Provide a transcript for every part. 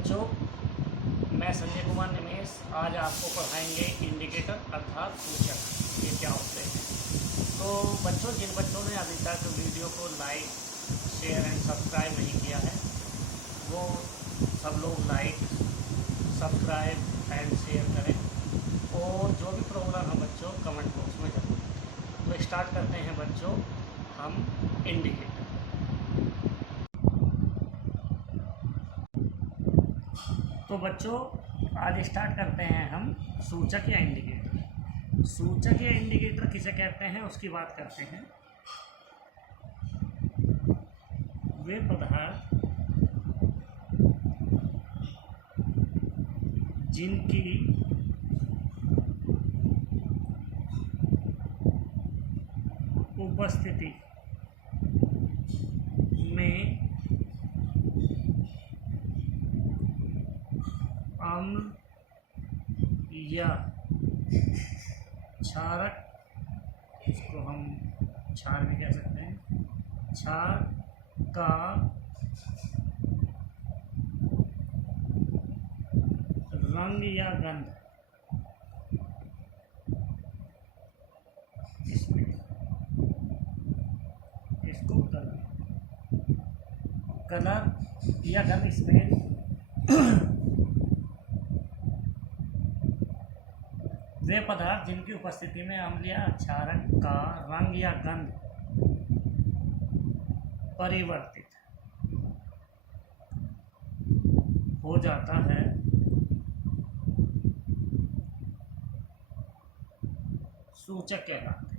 बच्चों, मैं संजय कुमार निमेश आज आपको पढ़ाएंगे इंडिकेटर अर्थात सूचक ये क्या होते हैं। तो बच्चों, जिन बच्चों ने अभी तक वीडियो को लाइक शेयर एंड सब्सक्राइब नहीं किया है वो सब लोग लाइक सब्सक्राइब एंड शेयर करें और जो भी प्रोग्राम है बच्चों कमेंट बॉक्स में जरूर लिखें। तो स्टार्ट करते हैं बच्चों हम इंडिकेटर। तो बच्चों आज स्टार्ट करते हैं हम सूचक या इंडिकेटर। सूचक या इंडिकेटर किसे कहते हैं उसकी बात करते हैं। वे पदार्थ जिनकी उपस्थिति में अम्ल या क्षारक, इसको हम क्षार भी कह सकते हैं, क्षार का रंग या गंध इसमें इसको कलर या गंध इसमें वे पदार्थ जिनकी उपस्थिति में अम्ल या क्षारक का रंग या गंध परिवर्तित हो जाता है सूचक कहलाते हैं।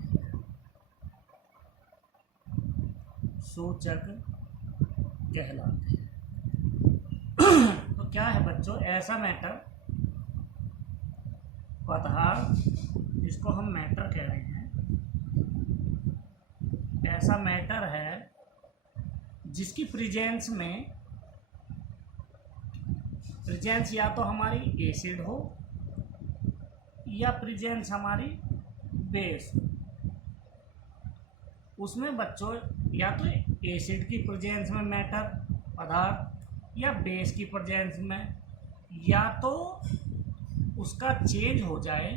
सूचक कहलाते हैं। तो क्या है बच्चों, ऐसा मैटर पदार्थ जिसको हम मैटर कह रहे हैं, ऐसा मैटर है जिसकी प्रेजेंस या तो हमारी एसिड हो या प्रेजेंस हमारी बेस। उसमें बच्चों या तो एसिड की प्रेजेंस में मैटर पदार्थ या बेस की प्रेजेंस में, या तो उसका चेंज हो जाए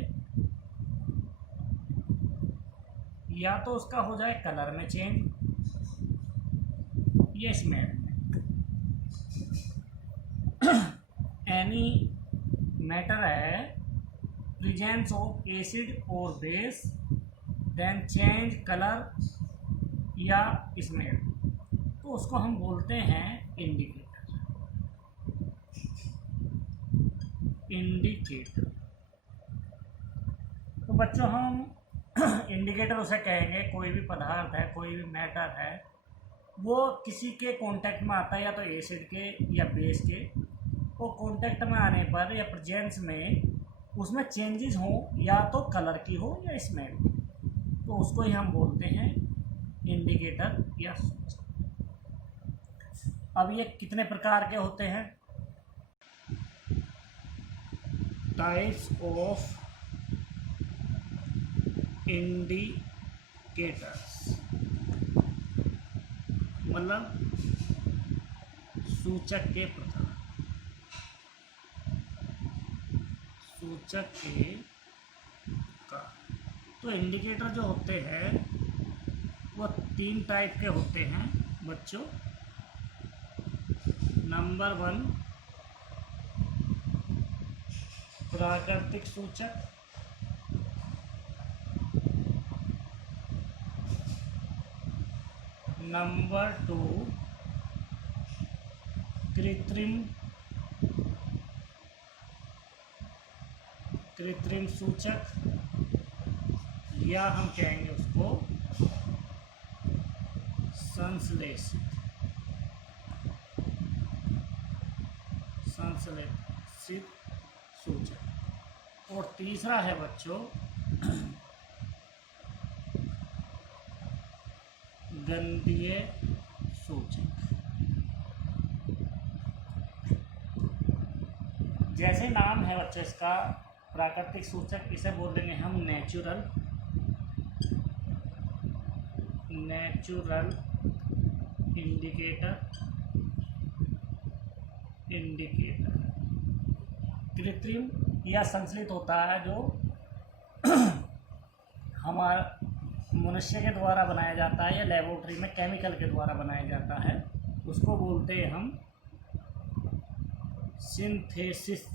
या तो उसका हो जाए कलर में चेंज या स्मेल में। एनी मैटर है प्रेजेंस ऑफ एसिड और बेस देन चेंज कलर या स्मेल, तो उसको हम बोलते हैं इंडिकेटर। तो बच्चों हम इंडिकेटर उसे कहेंगे, कोई भी पदार्थ है, कोई भी मैटर है, वो किसी के कांटेक्ट में आता है या तो एसिड के या बेस के, वो कांटेक्ट में आने पर या प्रेजेंस में उसमें चेंजेस हो या तो कलर की हो या स्मेल की, तो उसको ही हम बोलते हैं इंडिकेटर या सूचक। अब ये कितने प्रकार के होते हैं? टाइप्स ऑफ इंडिकेटर्स, मतलब सूचक के प्रकार। सूचक के प्रकार तो इंडिकेटर जो होते हैं वो 3 टाइप के होते हैं बच्चों। नंबर 1 प्राकृतिक सूचक, नंबर 2 कृत्रिम सूचक, या हम कहेंगे उसको संश्लेषित सूचक। और तीसरा है बच्चों गंधीय सूचक। जैसे नाम है बच्चों इसका, प्राकृतिक सूचक, इसे बोल देंगे हम नेचुरल इंडिकेटर। इंडिकेटर कृत्रिम या संश्लित होता है, जो हमारा मनुष्य के द्वारा बनाया जाता है या लेबोरेटरी में केमिकल के द्वारा बनाया जाता है, उसको बोलते हैं हम सिंथेसिस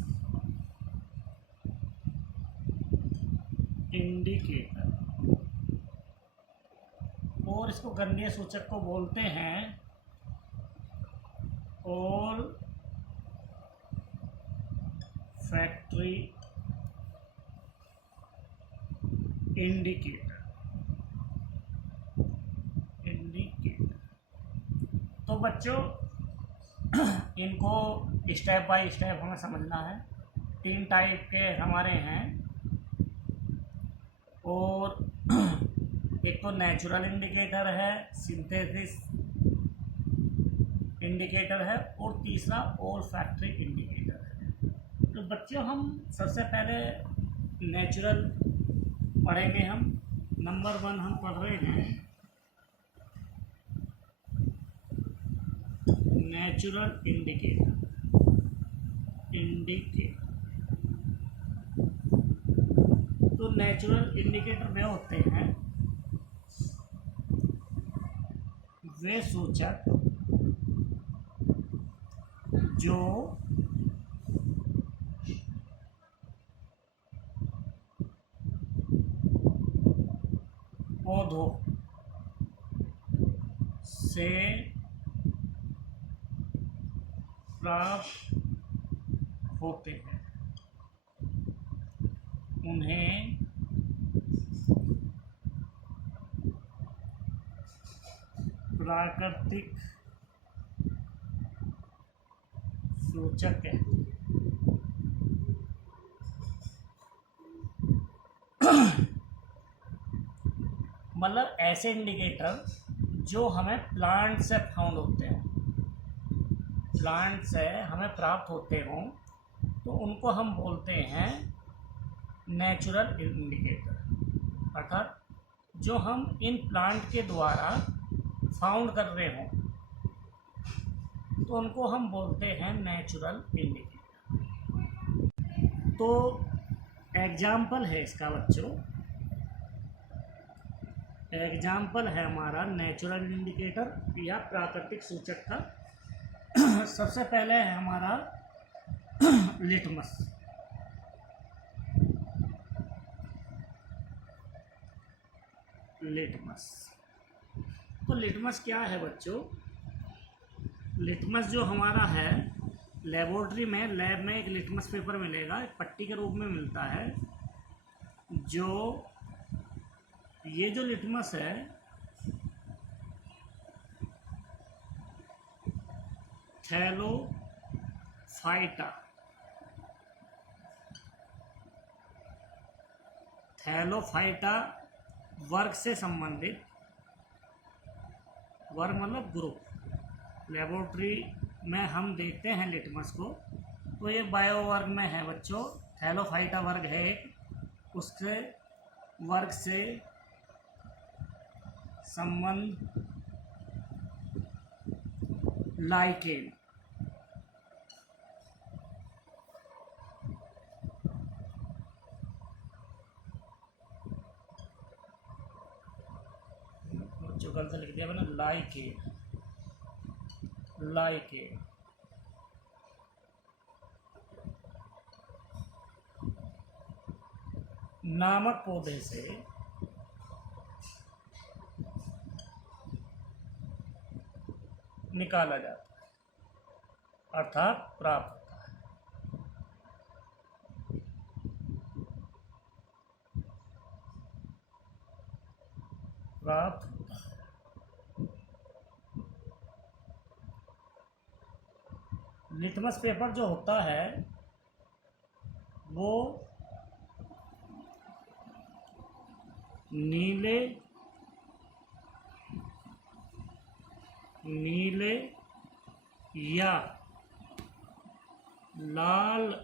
इंडिकेटर। और इसको गणनीय सूचक को बोलते हैं ऑल फैक्ट्री इंडिकेटर। तो बच्चों इनको स्टेप बाय स्टेप हमें समझना है। 3 टाइप के हमारे हैं, और एक तो नेचुरल इंडिकेटर है, सिंथेसिस इंडिकेटर है, और तीसरा ऑल फैक्ट्री इंडिकेटर है। तो बच्चों हम सबसे पहले नेचुरल पढ़ेंगे। हम नंबर 1 हम पढ़ रहे हैं नेचुरल इंडिकेटर। तो नेचुरल इंडिकेटर वे होते हैं, वे सूचक जो पौधों से प्राप्त होते हैं, उन्हें प्राकृतिक सूचक कहते हैं। मतलब ऐसे इंडिकेटर जो हमें प्लांट से फाउंड होते हैं, प्लांट से हमें प्राप्त होते हों, तो उनको हम बोलते हैं नेचुरल इंडिकेटर। अर्थात जो हम इन प्लांट के द्वारा फाउंड कर रहे हों, तो उनको हम बोलते हैं नेचुरल इंडिकेटर। तो एग्जाम्पल है इसका बच्चों, एग्जाम्पल है हमारा नेचुरल इंडिकेटर या प्राकृतिक सूचक का। सबसे पहले है हमारा लिटमस। तो लिटमस क्या है बच्चों? लिटमस जो हमारा है, लेबोरेटरी में, लैब में एक लिटमस पेपर मिलेगा, एक पट्टी के रूप में मिलता है। जो ये जो लिटमस है, थैलोफाइटा वर्ग से संबंधित, वर्ग मतलब ग्रुप, लेबोरेटरी में हम देखते हैं लिटमस को, तो ये बायो वर्ग में है बच्चों। थैलोफाइटा वर्ग है एक, उसके वर्ग से संबंध लाइकेन। जो गलत लिख दिया मैंने, लाइकेन नामक पौधे से निकाला जाता है, अर्थात प्राप्त होता है। लिटमस पेपर जो होता है वो नीले या लाल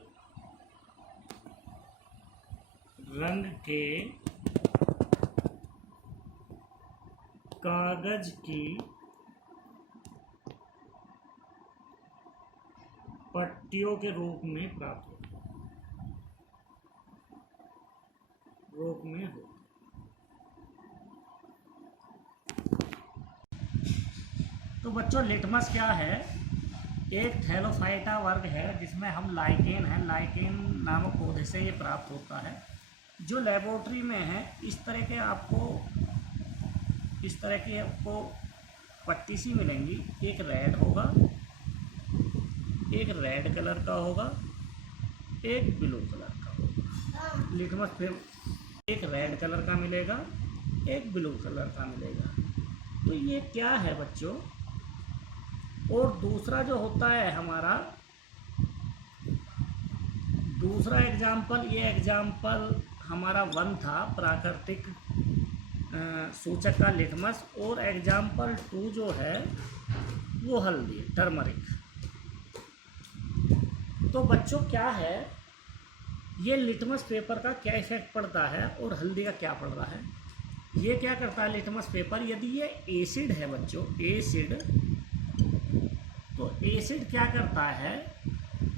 रंग के कागज की पट्टियों के रूप में प्राप्त होता है, रूप में होता है। तो बच्चों लिटमस क्या है? एक थैलोफाइटा वर्ग है जिसमें हम लाइकेन है, लाइकेन नामक पौधे से ये प्राप्त होता है। जो लेबोरेटरी में है इस तरह की आपको पट्टी सी मिलेंगी। एक रेड होगा, एक रेड कलर का होगा, एक ब्लू कलर का होगा। लिटमस फिर एक रेड कलर का मिलेगा, एक ब्लू कलर का मिलेगा। तो ये क्या है बच्चों? और दूसरा जो होता है हमारा दूसरा एग्जाम्पल, ये एग्जाम्पल हमारा 1 था प्राकृतिक सूचक का लिटमस, और एग्जाम्पल 2 जो है वो हल्दी, टर्मरिक। तो बच्चों क्या है, ये लिटमस पेपर का क्या इफेक्ट पड़ता है और हल्दी का क्या पड़ रहा है? ये क्या करता है लिटमस पेपर, यदि ये एसिड है बच्चों, एसिड, तो एसिड क्या करता है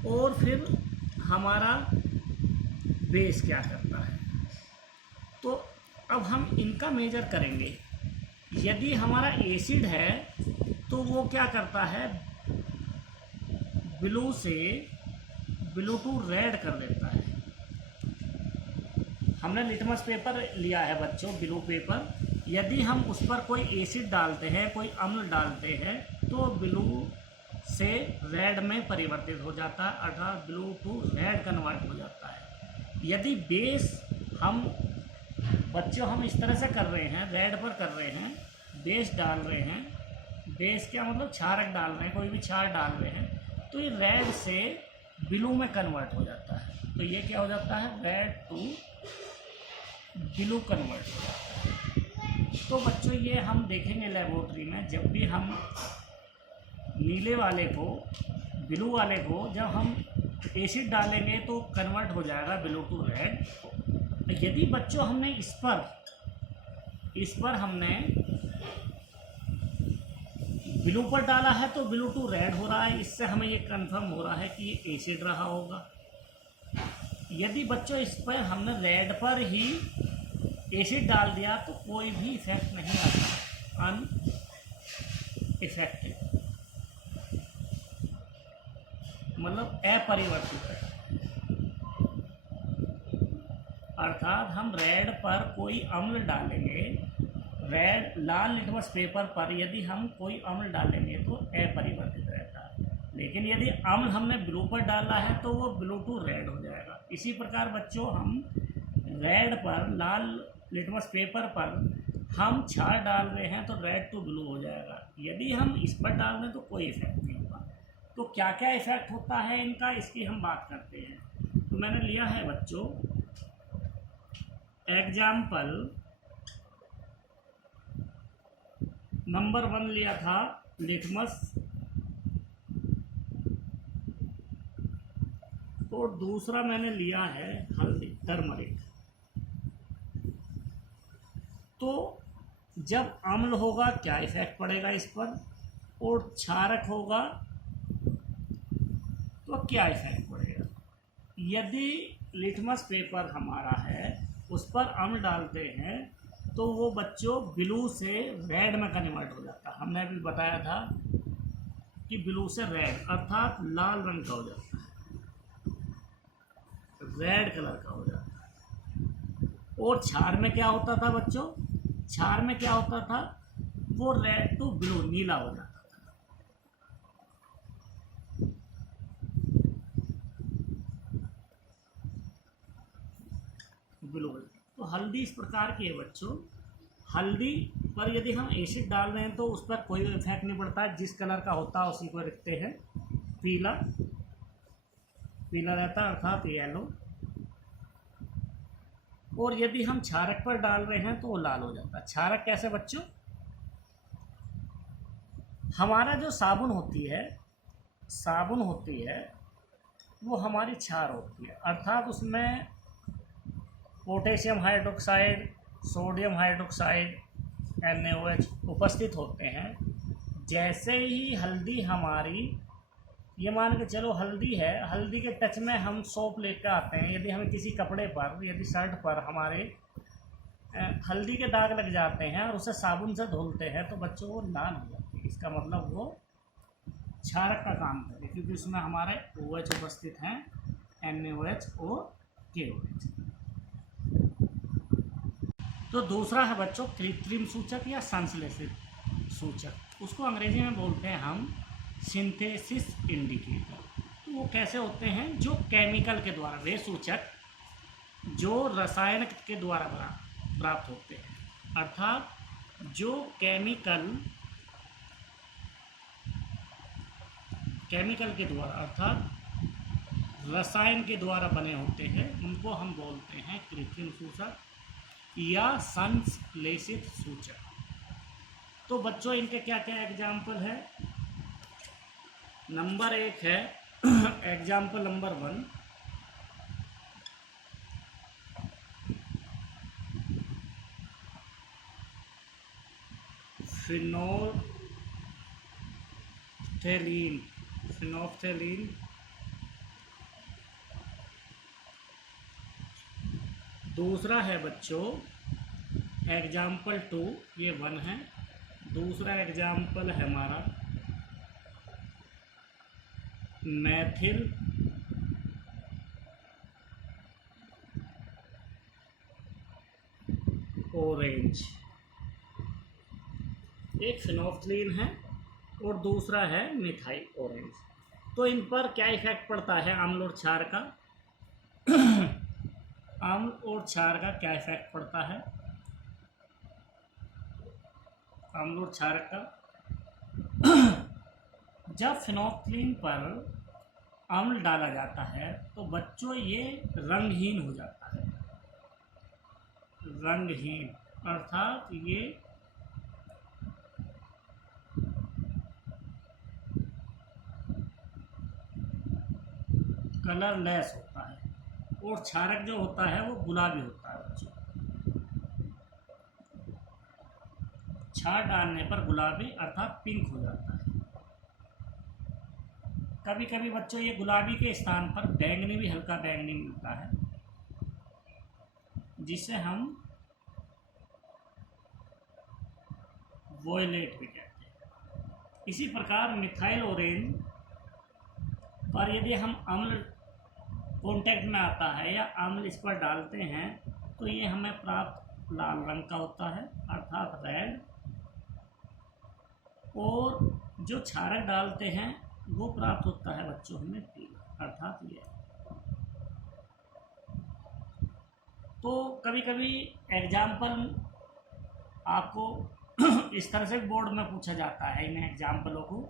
और फिर हमारा बेस क्या करता है? तो अब हम इनका मेजर करेंगे। यदि हमारा एसिड है तो वो क्या करता है, ब्लू से ब्लू टू रेड कर देता है। हमने लिटमस पेपर लिया है बच्चों, ब्लू पेपर, यदि हम उस पर कोई एसिड डालते हैं, कोई अम्ल डालते हैं, तो ब्लू से रेड में परिवर्तित हो जाता है, अर्थात ब्लू टू रेड कन्वर्ट हो जाता है। यदि बेस हम इस तरह से कर रहे हैं, रेड पर कर रहे हैं, बेस डाल रहे हैं, बेस क्या मतलब क्षारक डाल रहे हैं, कोई भी क्षार डाल रहे हैं, तो ये रेड से ब्लू में कन्वर्ट हो जाता है। तो ये क्या हो जाता है, रेड टू ब्लू कन्वर्ट हो जाता है। तो बच्चों ये हम देखेंगे लेबोरेटरी में, जब भी हम नीले वाले को, ब्लू वाले को जब हम एसिड डालेंगे तो कन्वर्ट हो जाएगा ब्लू टू रेड। यदि बच्चों हमने इस पर हमने ब्लू पर डाला है तो ब्लू टू रेड हो रहा है, इससे हमें ये कंफर्म हो रहा है कि ये एसिड रहा होगा। यदि बच्चों इस पर हमने रेड पर ही एसिड डाल दिया तो कोई भी इफेक्ट नहीं आता, अन इफेक्टिव, मतलब अपरिवर्तित है। अर्थात हम रेड पर कोई अम्ल डालेंगे, लाल लिटमस पेपर पर यदि हम कोई अम्ल डालेंगे तो अपरिवर्तित रहता है, लेकिन यदि अम्ल हमने ब्लू पर डाला है तो वो ब्लू टू रेड हो जाएगा। इसी प्रकार बच्चों हम रेड पर, लाल लिटमस पेपर पर हम क्षार डाल रहे हैं तो रेड टू ब्लू हो जाएगा। यदि हम इस पर डाल दें तो कोई इफेक्ट नहीं होगा। तो क्या क्या इफेक्ट होता है इनका, इसकी हम बात करते हैं। तो मैंने लिया है बच्चों एग्जाम्पल नंबर 1 लिया था लिटमस, और दूसरा मैंने लिया है हल्दी, टर्मरिक। तो जब अम्ल होगा क्या इफेक्ट पड़ेगा इस पर, और क्षारक होगा तो क्या इफेक्ट पड़ेगा। यदि लिटमस पेपर हमारा है उस पर अम्ल डालते हैं तो वो बच्चों ब्लू से रेड में कन्वर्ट हो जाता है। हमने अभी बताया था कि ब्लू से रेड अर्थात लाल रंग का हो जाता है, रेड कलर का हो जाता है। और क्षार में क्या होता था बच्चों, क्षार में क्या होता था, वो रेड टू ब्लू, नीला हो जाता था। ब्लू। तो हल्दी इस प्रकार की है बच्चों। हल्दी पर यदि हम एसिड डाल रहे हैं तो उस पर कोई इफेक्ट नहीं पड़ता है, जिस कलर का होता है उसी को रखते हैं, पीला पीला रहता है अर्थात येलो। और यदि हम क्षारक पर डाल रहे हैं तो वो लाल हो जाता है। क्षारक कैसे बच्चों, हमारा जो साबुन होती है वो हमारी क्षार होती है, अर्थात उसमें potassium hydroxide, sodium hydroxide, NaOH उपस्थित होते हैं। जैसे ही हल्दी हमारी ये मान के चलो हल्दी है, हल्दी के टच में हम सोप लेकर आते हैं, यदि हमें किसी कपड़े पर, यदि शर्ट पर हमारे हल्दी के दाग लग जाते हैं और उसे साबुन से धुलते हैं तो बच्चों वो लाल हो जाती है। इसका मतलब वो क्षारक का काम करे, क्योंकि उसमें हमारे OH उपस्थित हैं, NaOH और KOH। तो दूसरा है बच्चों कृत्रिम सूचक या संश्लेषित सूचक, उसको अंग्रेजी में बोलते हैं हम सिंथेसिस इंडिकेटर। तो वो कैसे होते हैं? जो केमिकल के द्वारा, वे सूचक जो रसायन के द्वारा प्राप्त होते हैं, अर्थात जो केमिकल के द्वारा अर्थात रसायन के द्वारा बने होते हैं, उनको हम बोलते हैं कृत्रिम सूचक या संश्लेषित सूचक। तो बच्चों इनके क्या क्या एग्जाम्पल है? नंबर 1 है एग्जाम्पल नंबर 1, फिनोफ्थेलीन। दूसरा है बच्चों एग्जाम्पल 2, ये 1 है। दूसरा एग्जाम्पल है हमारा मैथिल ऑरेंज। एक फिनोफ्थलीन है और दूसरा है मिथाइल ऑरेंज। तो इन पर क्या इफेक्ट पड़ता है अम्ल और क्षार का? अम्ल और क्षार का क्या इफेक्ट पड़ता है? अम्ल और क्षार का जब फिनोफ्थलीन पर अम्ल डाला जाता है तो बच्चों ये रंगहीन हो जाता है। रंगहीन अर्थात ये कलरलेस होता है, और क्षारक जो होता है वो गुलाबी होता है बच्चों। क्षार डालने पर गुलाबी अर्थात पिंक हो जाता है। कभी कभी बच्चों ये गुलाबी के स्थान पर बैंगनी भी, हल्का बैंगनी मिलता है, जिसे हम वॉयलेट भी कहते हैं। इसी प्रकार मिथाइल ऑरेंज पर यदि हम अम्ल कॉन्टैक्ट में आता है या अम्ल इस पर डालते हैं तो ये हमें प्राप्त लाल रंग का होता है अर्थात रेड, और जो क्षारक डालते हैं वो प्राप्त होता है बच्चों हमें पीला अर्थात ये। तो कभी कभी एग्जाम्पल आपको इस तरह से बोर्ड में पूछा जाता है इन एग्जाम्पलों को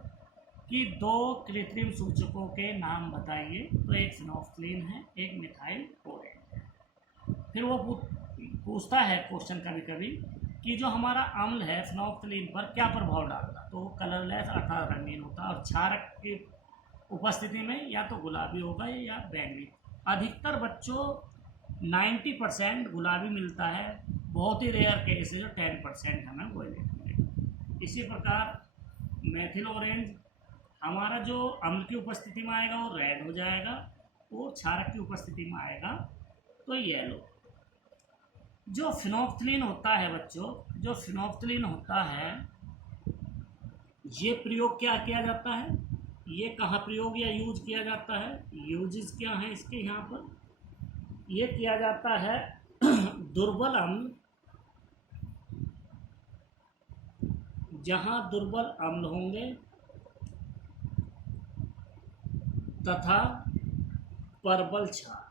कि 2 कृत्रिम सूचकों के नाम बताइए। तो एक फिनोफ्थलीन है, एक मिथाइल ऑरेंज है। फिर वो पूछता है क्वेश्चन कभी कभी कि जो हमारा अम्ल है फिनोफ्थलीन पर क्या प्रभाव डालता, तो वो कलरलेस अर्थात रंगीन होता है, और क्षारक की उपस्थिति में या तो गुलाबी होगा या बैंगनी। अधिकतर बच्चों 90% गुलाबी मिलता है, बहुत ही रेयर केस है जो 10% हमें वॉयलेट मिलेगा। इसी प्रकार मैथिल ऑरेंज हमारा जो अम्ल की उपस्थिति में आएगा वो रेड हो जाएगा, और क्षारक की उपस्थिति में आएगा तो येलो। जो फिनोफ्थलीन होता है बच्चों, जो फिनोफ्थलीन होता है ये प्रयोग क्या किया जाता है, ये कहाँ प्रयोग या यूज किया जाता है? यूजेस क्या है इसके यहाँ पर? ये किया जाता है दुर्बल अम्ल, जहाँ दुर्बल अम्ल होंगे तथा प्रबल क्षार।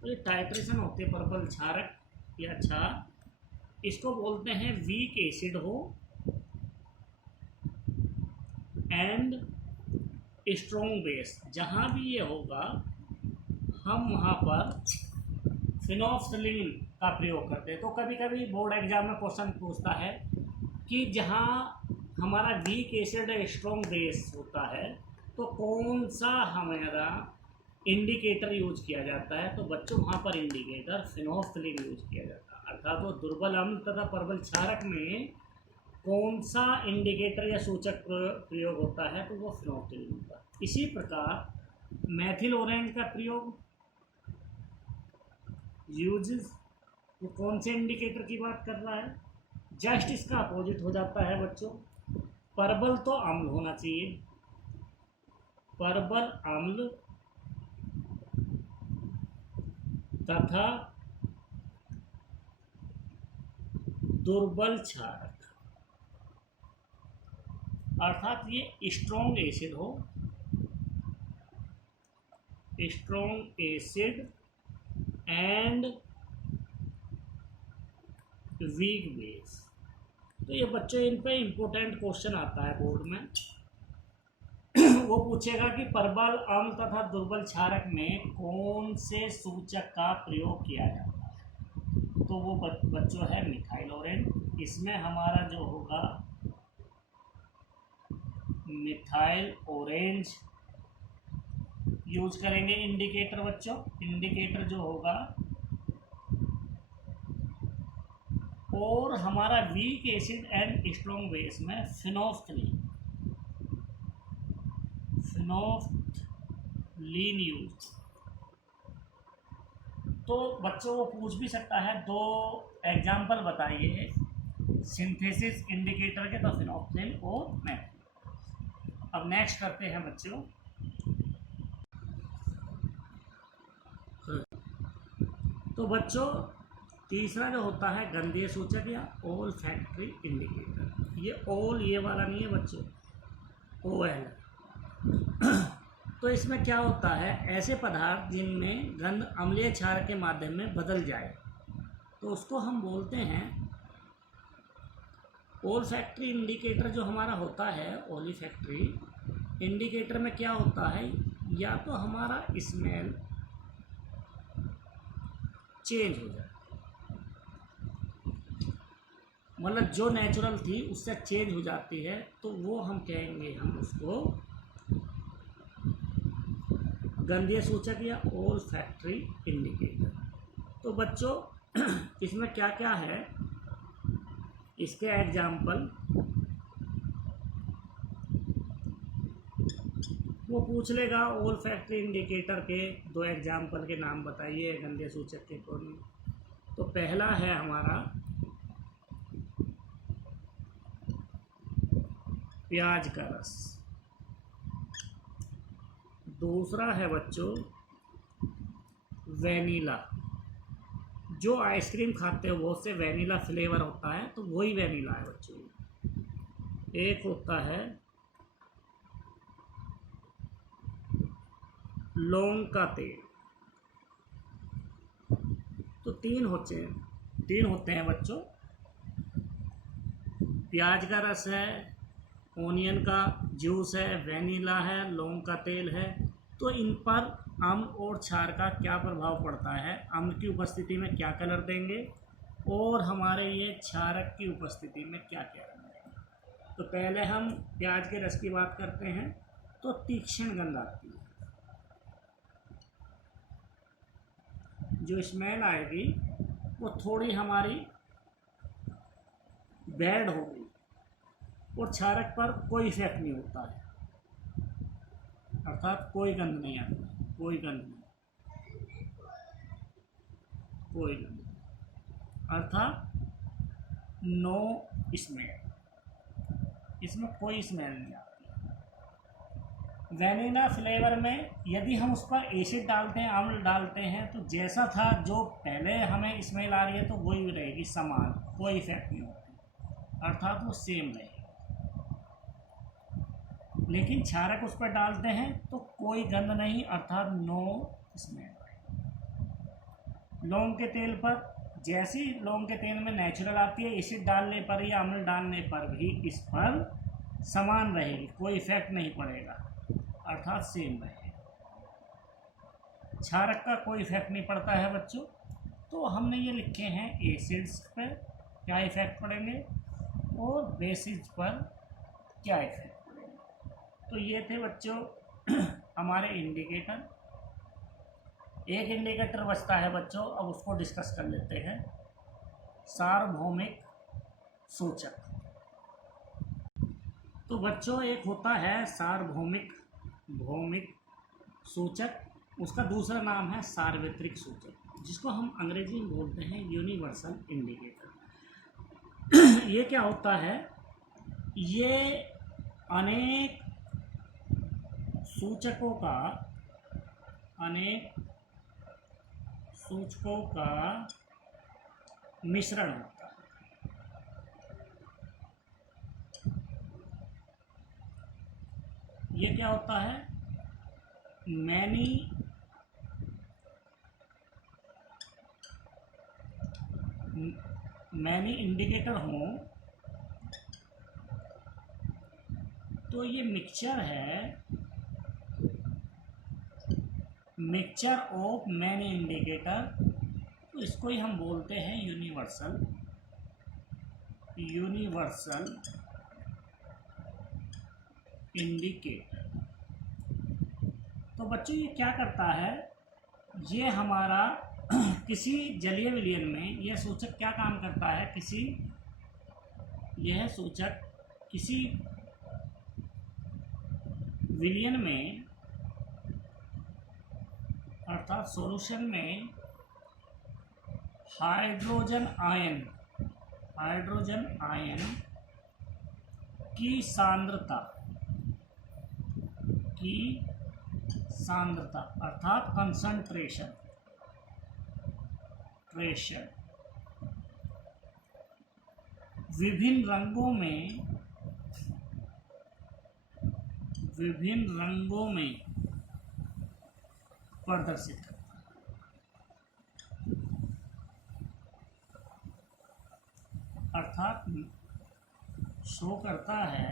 तो ये टाइट्रेशन होते हैं प्रबल क्षारक या क्षार, इसको बोलते हैं वीक एसिड हो एंड स्ट्रॉन्ग बेस। जहाँ भी ये होगा हम वहाँ पर फिनोफ्थलीन का प्रयोग करते हैं। तो कभी कभी बोर्ड एग्जाम में क्वेश्चन पूछता है कि जहाँ हमारा वीक एसिड स्ट्रॉन्ग बेस होता है तो कौन सा हमारा इंडिकेटर यूज किया जाता है? तो बच्चों वहाँ पर इंडिकेटर फिनोफ्थलीन यूज किया जाता है, अर्थात वो दुर्बल अम्ल तथा प्रबल क्षारक में कौन सा इंडिकेटर या सूचक प्रयोग होता है, तो वो फिनोल्फ्थालीन होता है। इसी प्रकार मेथिल ऑरेंज का प्रयोग यूजेस, वो कौन से इंडिकेटर की बात कर रहा है, जस्ट इसका अपोजिट हो जाता है बच्चों। परबल तो अम्ल होना चाहिए, परबल अम्ल तथा दुर्बल क्षारक, अर्थात ये स्ट्रॉन्ग एसिड हो, strong acid and weak base. तो ये बच्चों इन पे इम्पोर्टेंट क्वेश्चन आता है बोर्ड में। वो पूछेगा कि परबल अम्ल तथा दुर्बल क्षारक में कौन से सूचक का प्रयोग किया जाता है, तो वो बच्चों है मिथाइल ऑरेंज। इसमें हमारा जो होगा मिथाइल ऑरेंज यूज करेंगे इंडिकेटर बच्चों। इंडिकेटर जो होगा, और हमारा weak acid and strong base में फिनोल्फ्थालीन यूज। तो बच्चों वो पूछ भी सकता है, दो एग्जाम्पल बताइए सिंथेसिस इंडिकेटर के, तो फिनोल्फ्थालीन और मेथिल। अब नेक्स्ट करते हैं बच्चों, तो बच्चों तीसरा जो होता है गंधीय सूचक या ओल्फैक्टरी इंडिकेटर। ये ओल ये वाला नहीं है बच्चों, OL। तो इसमें क्या होता है, ऐसे पदार्थ जिनमें गंध अम्लीय क्षार के माध्यम में बदल जाए, तो उसको हम बोलते हैं ओल्फैक्टरी इंडिकेटर। जो हमारा होता है ओलिफैक्टरी इंडिकेटर में क्या होता है, या तो हमारा स्मेल चेंज हो जाए, मतलब जो नेचुरल थी उससे चेंज हो जाती है, तो वो हम कहेंगे, हम उसको गंधीय सूचक या ओल्फैक्टरी इंडिकेटर। तो बच्चों इसमें क्या क्या है, इसके एग्जाम्पल वो पूछ लेगा। ओल्फैक्टरी इंडिकेटर के दो एग्जाम्पल के नाम बताइए गंधीय सूचक के कौन। तो पहला है हमारा प्याज का रस, दूसरा है बच्चों वेनिला। जो आइसक्रीम खाते हो वो से वेनिला फ्लेवर होता है, तो वही वेनिला है बच्चों। एक होता है लौंग का तेल। तो तीन होते हैं बच्चों, प्याज का रस है, ओनियन का जूस है, वेनिला है, लौंग का तेल है। तो इन पर अम्ल और क्षार का क्या प्रभाव पड़ता है, अम्ल की उपस्थिति में क्या कलर देंगे, और हमारे ये क्षारक की उपस्थिति में क्या क्या देंगे। तो पहले हम प्याज के रस की बात करते हैं। तो तीक्ष्ण गंध आती है, जो स्मेल आएगी वो थोड़ी हमारी बैड होगी, और क्षारक पर कोई इफेक्ट नहीं होता है, अर्थात कोई गंध नहीं आती, कोई गंध नहीं, कोई गंध नहीं, अर्थात नो स्मेल, इसमें कोई स्मेल नहीं आती। वेनिला फ्लेवर में यदि हम उस पर एसिड डालते हैं, अम्ल डालते हैं, तो जैसा था जो पहले हमें स्मेल आ रही है तो वही रहेगी समान, कोई इफेक्ट नहीं होती, अर्थात वो सेम रहेगी। लेकिन क्षारक उस पर डालते हैं तो कोई गंध नहीं, अर्थात नो स्मेल। लौंग के तेल पर, जैसी लौंग के तेल में नेचुरल आती है, एसिड डालने पर या अम्ल डालने पर भी इस पर समान रहेगी, कोई इफेक्ट नहीं पड़ेगा, अर्थात सेम रहेगा। क्षारक का कोई इफेक्ट नहीं पड़ता है बच्चों। तो हमने ये लिखे हैं एसिड्स पर क्या इफेक्ट पड़ेंगे और बेसिस पर क्या इफेक्ट पड़ेंगे। तो ये थे बच्चों हमारे इंडिकेटर। एक इंडिकेटर बचता है बच्चों, अब उसको डिस्कस कर लेते हैं, सार्वभौमिक सूचक। तो बच्चों एक होता है सार्वभौमिक भौमिक सूचक, उसका दूसरा नाम है सार्वत्रिक सूचक, जिसको हम अंग्रेजी में बोलते हैं यूनिवर्सल इंडिकेटर। ये क्या होता है, ये अनेक सूचकों का मिश्रण होता है। ये क्या होता है, मैनी इंडिकेटर हों तो ये मिक्सचर ऑफ मैनी इंडिकेटर, तो इसको ही हम बोलते हैं यूनिवर्सल इंडिकेटर। तो बच्चों ये क्या करता है, ये हमारा किसी जलीय विलयन में यह सूचक क्या काम करता है, यह सूचक किसी विलयन में अर्थात सॉल्यूशन में हाइड्रोजन आयन की सांद्रता अर्थात कंसंट्रेशन विभिन्न रंगों में प्रदर्शित करता है। अर्थात शो करता है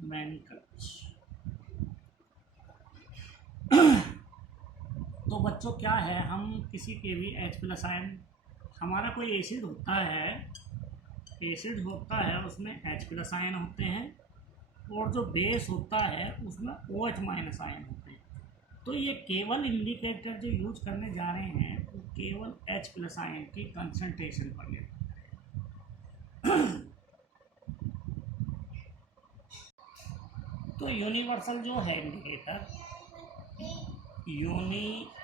मैनी कलर्स। तो बच्चों क्या है, हम किसी के भी H+ आयन, हमारा कोई एसिड होता है उसमें H+ आयन होते हैं, और जो बेस होता है उसमें OH- आयन होते हैं। तो ये केवल इंडिकेटर जो यूज करने जा रहे हैं वो केवल H+ आयन की कंसंट्रेशन पर निर्भर है। तो यूनिवर्सल जो है इंडिकेटर, यूनिवर्सल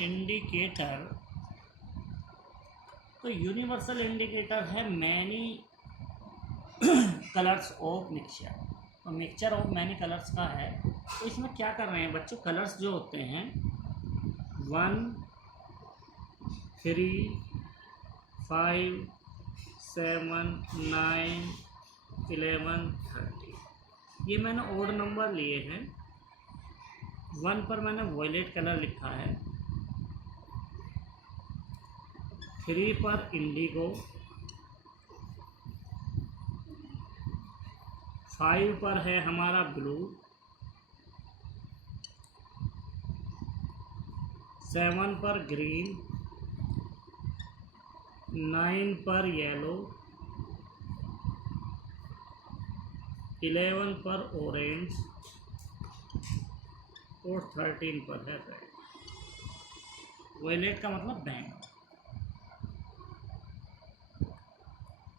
इंडिकेटर, तो यूनिवर्सल इंडिकेटर है मैनी कलर्स ऑफ मिक्सचर। तो मिक्सचर ऑफ मैनी कलर्स का है। तो इसमें क्या कर रहे हैं बच्चों, कलर्स जो होते हैं 1, 3, 5, 7, 9, 11, 30, ये मैंने ओड नंबर लिए हैं। 1 पर मैंने वॉयलेट कलर लिखा है, 3 पर इंडिगो, 5 पर है हमारा ब्लू, 7 पर ग्रीन, 9 पर येलो, 11 पर ऑरेंज और 13 पर है रेड। वॉयलेट का मतलब बैंगनी,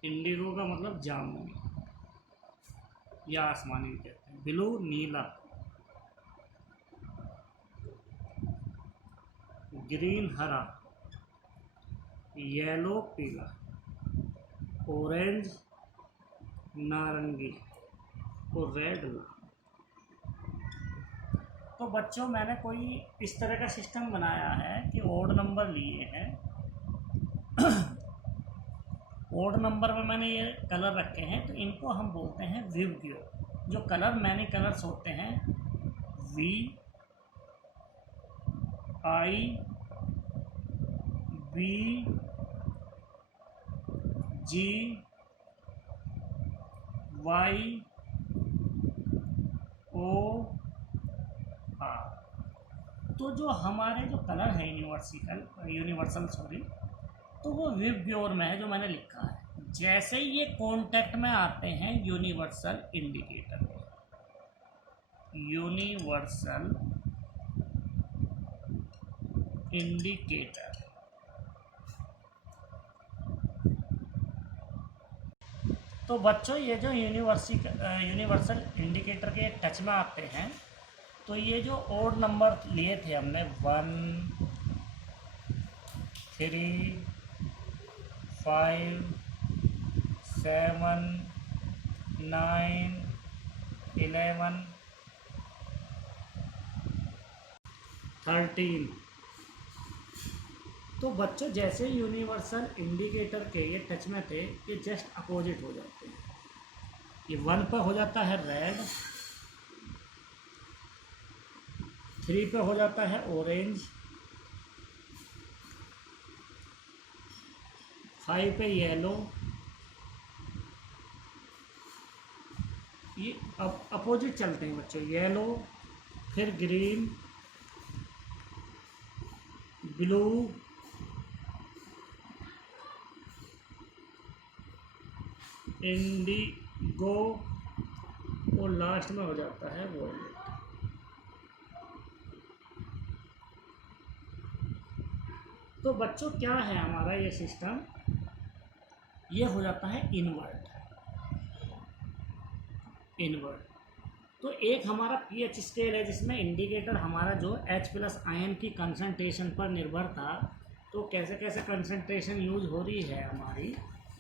इंडिगो का मतलब जामुनी या आसमानी कहते हैं, ब्लू नीला, ग्रीन हरा, येलो पीला, ऑरेंज नारंगी और रेड लाल। तो बच्चों मैंने कोई इस तरह का सिस्टम बनाया है कि ओड नंबर लिए हैं। ओड नंबर में मैंने ये कलर रखे हैं, तो इनको हम बोलते हैं विबग्यो। जो कलर मैनी कलर्स होते हैं VIBGYOR। तो जो हमारे जो कलर है यूनिवर्सल तो वो विबग्योर में है, जो मैंने लिखा है जैसे ही ये कांटेक्ट में आते हैं यूनिवर्सल इंडिकेटर में, यूनिवर्सल इंडिकेटर, तो बच्चों ये जो यूनिवर्सल इंडिकेटर के टच में आते हैं, तो ये जो ओड नंबर लिए थे हमने 1, 3, 5, 7, 9, 11, 13, तो बच्चों जैसे यूनिवर्सल इंडिकेटर के ये टच में थे, ये जस्ट अपोजिट हो जाते हैं। ये 1 पे हो जाता है रेड, 3 पे हो जाता है ऑरेंज, 5 पे येलो, ये अपोजिट चलते हैं बच्चों, येलो, फिर ग्रीन, ब्लू, इंडिगो और लास्ट में हो जाता है वॉयलेट। तो बच्चों क्या है हमारा ये सिस्टम, ये हो जाता है इनवर्ट। तो एक हमारा पीएच स्केल है जिसमें इंडिकेटर हमारा जो H+ आयन की कंसंट्रेशन पर निर्भर था, तो कैसे कैसे कंसंट्रेशन यूज हो रही है हमारी,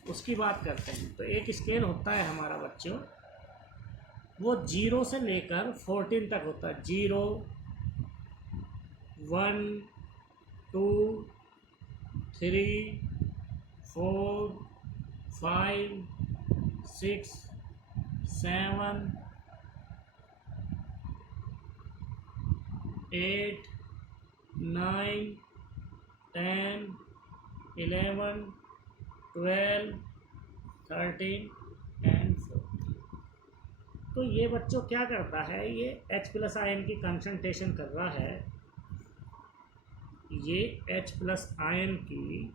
उसकी बात करते हैं। तो एक स्केल होता है हमारा बच्चों, वो 0 से लेकर 14 तक होता है। 0, 1, 2, 3, 4, 5, 6, 7, 8, 9, 10, 11, 12, 13 एंड 14। तो ये बच्चों क्या करता है, ये H+ आयन की कंसंट्रेशन कर रहा है, ये H+ आयन की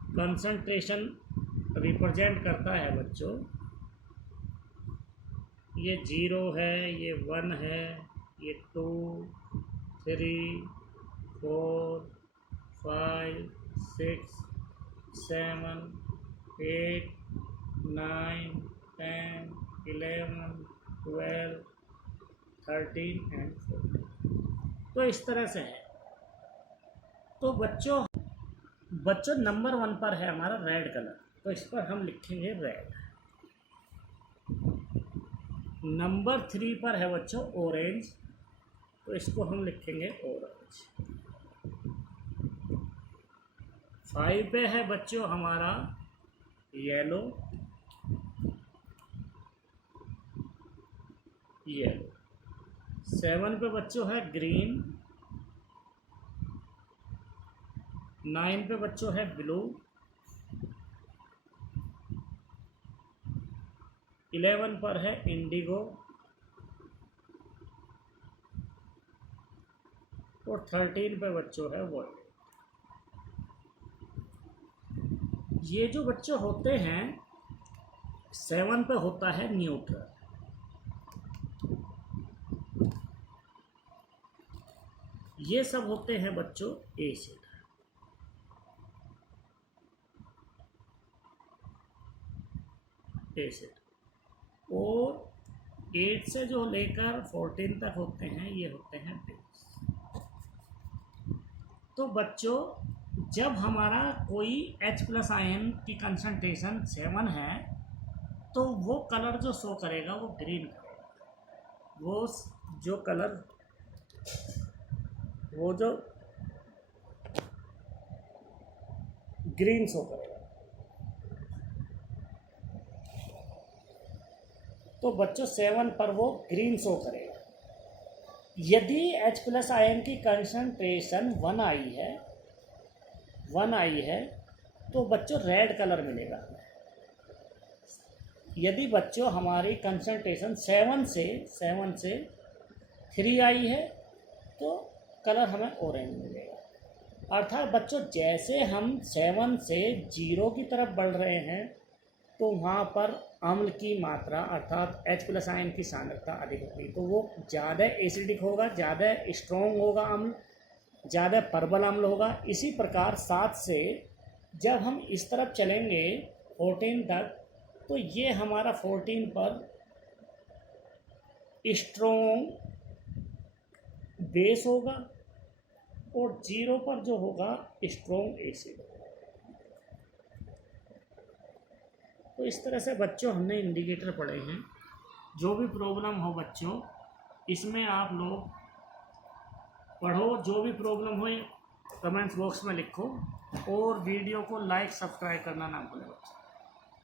कंसंट्रेशन रिप्रेजेंट करता है बच्चों। ये 0 है, ये 1 है, ये 2, 3, 4, 5, 6, 7, 8, 9, 10, 11, 12, 13 एंड 14। तो इस तरह से है। तो बच्चों नंबर 1 पर है हमारा रेड कलर, तो इस पर हम लिखेंगे रेड। नंबर 3 पर है बच्चों ऑरेंज, तो इसको हम लिखेंगे ऑरेंज। 5 पे है बच्चों हमारा येलो, 7 पे बच्चों है ग्रीन, 9 पे बच्चों है ब्लू, 11 पर है इंडिगो और 13 पे बच्चों है वॉयलेट। ये जो बच्चों होते हैं 7 पे होता है न्यूट्रल, ये सब होते हैं बच्चों एसिड। और 8 से जो लेकर 14 तक होते हैं ये होते हैं बेस। तो बच्चों जब हमारा कोई H+ आयन की कंसंट्रेशन 7 है, तो वो कलर जो शो करेगा वो ग्रीन करेगा। वो जो ग्रीन शो करेगा। तो बच्चों 7 पर वो ग्रीन शो करेगा। यदि H+ आयन की कंसंट्रेशन 1 आई है तो बच्चों रेड कलर मिलेगा। यदि बच्चों हमारी कंसंट्रेशन 7 से 3 आई है तो कलर हमें ऑरेंज मिलेगा। अर्थात बच्चों जैसे हम 7 से 0 की तरफ बढ़ रहे हैं तो वहाँ पर अम्ल की मात्रा अर्थात H+ आयन की सांद्रता अधिक होगी, तो वो ज़्यादा एसिडिक होगा, ज़्यादा स्ट्रॉन्ग होगा अम्ल, ज़्यादा प्रबल अम्ल होगा। इसी प्रकार 7 से जब हम इस तरफ चलेंगे 14 तक, तो ये हमारा 14 पर स्ट्रॉन्ग बेस होगा और 0 पर जो होगा स्ट्रॉन्ग एसिड। तो इस तरह से बच्चों हमने इंडिकेटर पढ़े हैं। जो भी प्रॉब्लम हो बच्चों, इसमें आप लोग पढ़ो, जो भी प्रॉब्लम हो कमेंट्स बॉक्स में लिखो और वीडियो को लाइक सब्सक्राइब करना ना भूलें बच्चों।